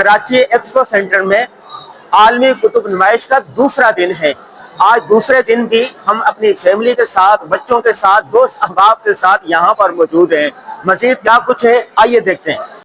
Karachi expo centre में आलमी कुतुब नुमाइश का दूसरा दिन है। आज दूसरे दिन भी हम अपनी फैमिली के साथ, बच्चों के साथ, दोस्त अहबाब के साथ यहाँ पर मौजूद हैं। मजीद क्या कुछ है, आइए देखते हैं।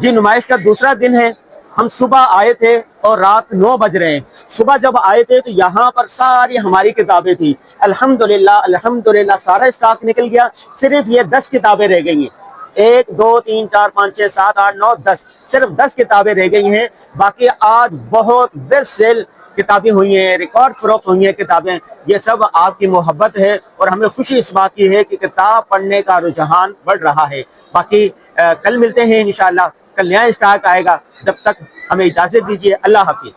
जी, नुमाइश का दूसरा दिन है। हम सुबह आए थे और रात 9 बज रहे हैं। सुबह जब आए थे तो यहाँ पर सारी हमारी किताबें थी। अल्हम्दुलिल्लाह अल्हम्दुलिल्लाह सारा स्टॉक निकल गया। सिर्फ ये 10 किताबें रह गई हैं। 1 2 3 4 5 6 7 8 9 10, सिर्फ 10 किताबें रह गई हैं। बाकी आज बहुत बेस्ट सेल किताबें हुई हैं, रिकॉर्ड फरोख्त हुई हैं किताबें। ये सब आपकी मोहब्बत है और हमें खुशी इस बात की है कि किताब पढ़ने का रुझान बढ़ रहा है। बाकी कल मिलते हैं इंशाअल्लाह। कल नया स्टॉक आएगा। जब तक हमें इजाज़त दीजिए। अल्लाह हाफिज़।